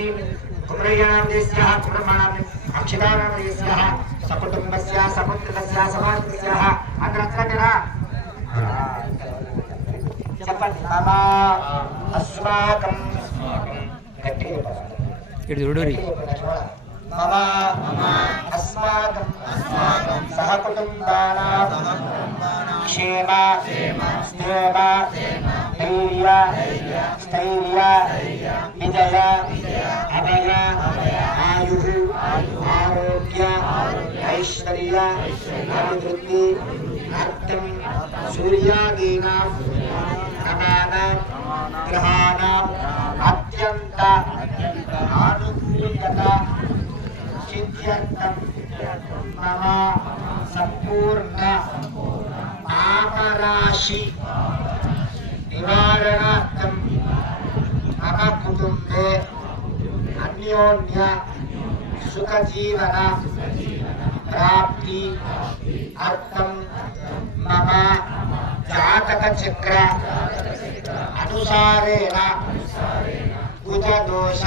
भवति कुमरयनामदेस्याः कुमरमाणाम् अक्षितानामदेस्याः सकुटुम्बस्य सपुत्रस्य समाजस्य अग्रत्रकरा చెప్పండి మమ అస్మాకం మమ అస్మాకం సహకుటుంబానాం క్షేమ స్థేమ ధైర్య స్థైర్య విజయ అభయ ఆయు ఆరోగ్య ఐశ్వర్య అభివృద్ధి అర్థం సూర్యాదీనాం నమానాం గ్రహాణాం అత్యంత ఆనుకూల్యత సిద్ధ్యర్థం మమ సంపూర్ణ పాపరాశి నివారణార్థం మమ కుటుంబే అన్యోన్య సుఖజీవన ప్రాప్తి అర్థం మమ జాతక చక్ర అనుసారేణ కుజదోష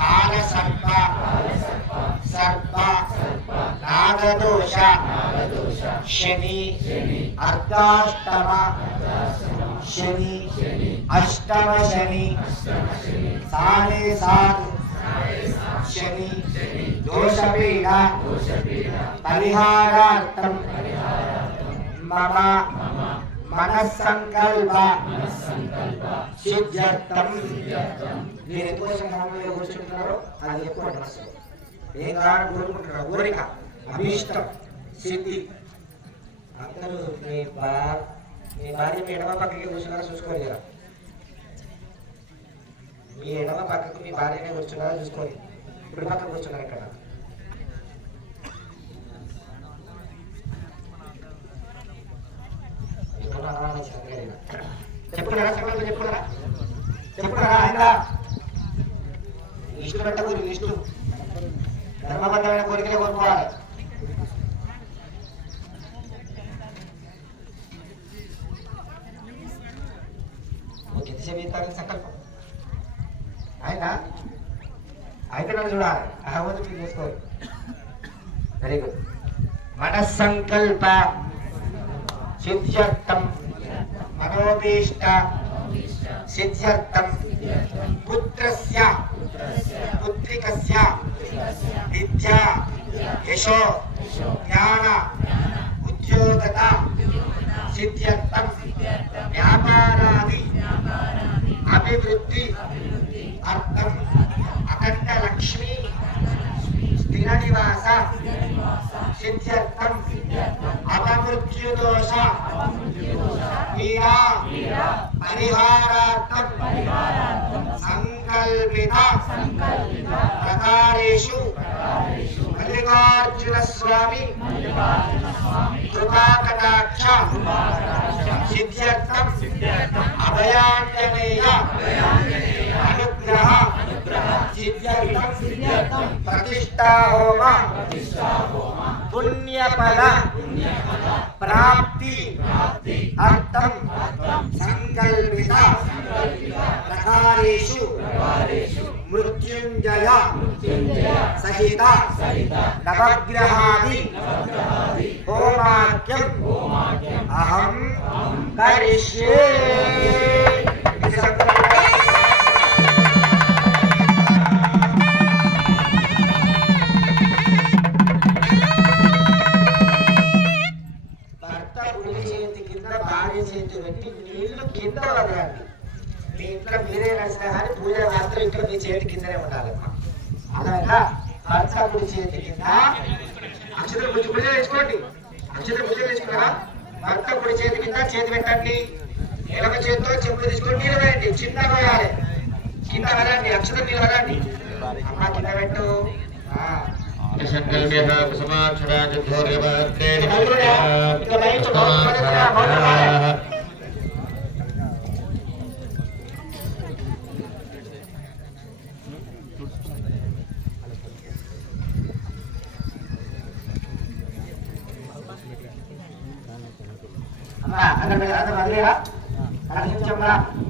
కాలసర్ప సర్ప నాగదోష శని అర్ధాష్టమ శని అష్టమ శని సాడే సాత్ శని దోషపీడ పరిహారార్థం మమ మనస్సంకల్ప సిద్ధ్యర్థం. మీరు ఎందుకోసం హోమంలో కూర్చుంటున్నారో అది ఎక్కువ మనసు ఏం కావాలని కోరుకుంటున్నారు, కోరిక అభీష్టం సిద్ధి. అందరూ మీ భార్య మీ ఎడమ పక్కకి కూర్చున్నారా చూసుకోండి కదా, మీ ఎడమ పక్కకు మీ భార్యనే కూర్చున్నారా చూసుకోండి. ఇప్పుడు పక్కన కూర్చున్నారు ఇక్కడ. చెప్పుకున్నారా సంకల్పం చెప్పుకున్నారా చెప్పుకున్నారా ఆయన లిస్టు పెట్టకూడదు, లిస్టు ధర్మబద్ధమైన కోరికలే కోరుకోవాలి. ఎంతసేపు ఇస్తారని సంకల్పం ఆయన అయితే నన్ను చూడాలి, అహమతి మీరు చేసుకోవాలి. Very good. మనస్సంకల్ప సిద్ధ్యర్థం మనోభీష్ట సిద్ధ్యర్థం పుత్రస్య పుత్రికస్య విద్యా యశో జ్ఞాన ఉద్యోగత సిద్ధ్యర్థం వ్యాపారాది అభివృద్ధి అర్థం అఖండ లక్ష్మీ స్థిర నివాస సిద్ధ్యర్థం అపమృత్యుదోష పీడా పరిహారార్థం సంకల్పిత ప్రకారేషు మల్లికార్జున స్వామి కృపాకటాక్ష సిద్ధ్యర్థం అభయాంజనేయ అనుగ్రహ సిద్ధ్యర్థం ప్రతిష్టా హోమ పుణ్యఫల ప్రాప్తి అర్థం సంకల్పిత ప్రకారేషు మృత్యుంజయ సహిత నవగ్రహాది హోమాఖ్యం అహం కరిష్యే. భార్య చేతి పెట్టి నీళ్లు కింద వదలండి. మీ ఇంట్లో మీరే నడిచినా కానీ పూజ మాత్రం ఇంట్లో మీ చేతి కిందనే ఉండాలమ్మా. అదైనా భర్త కుడి చేతి కింద అక్షతలు పూజ చేసుకోండి. అక్షతలు పూజ చేసుకున్నారా? భర్త కుడి చేతి కింద చేతి పెట్టండి. ఎడమ చేతితో చెప్పులు తీసుకొని నీళ్ళు వేయండి. చిన్న పోయాలి, కింద వదండి. అక్షతలు మీరు వదండి. అమ్మ కింద పెట్టు.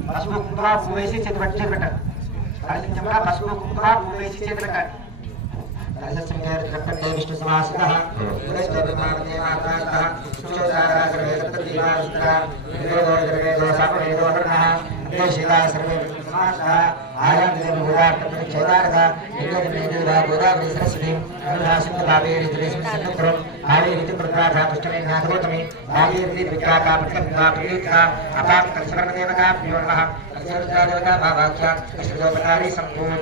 పసుపు కుంకుమ పువ్వు వేసి చేతి పెట్టండి. కలిసించమన పసుపు కుంకుమ పువ్వు వేసి చేతులు కట్టు కలశస్మింగేర్కప్పండే విష్ణు సమాసితః పురేశ్వరమానదే మాతాః సుచోదారాజవేదప్రతివాసుతః వేదో సాపవేదో హరణః దేశికా సర్వే సమాసః ఆయామిదే భూరాటపరిచేదారః ఇంద్రజనేదురా గోదావరి సరస్వతి అనురాసింధ కావేరి త్రిస్మి సముద్రం కావేరి ప్రత్రాధ పుష్టమే నాథగోతమి కావేరి విగ్రహా పట్లగంగా పీడిత అపాం కలశవర్ణదేవతా ప్రియోర్మః కలశవర్ణదేవతా భావాఖ్య కృష్ణోపకారి సంపూర్ణ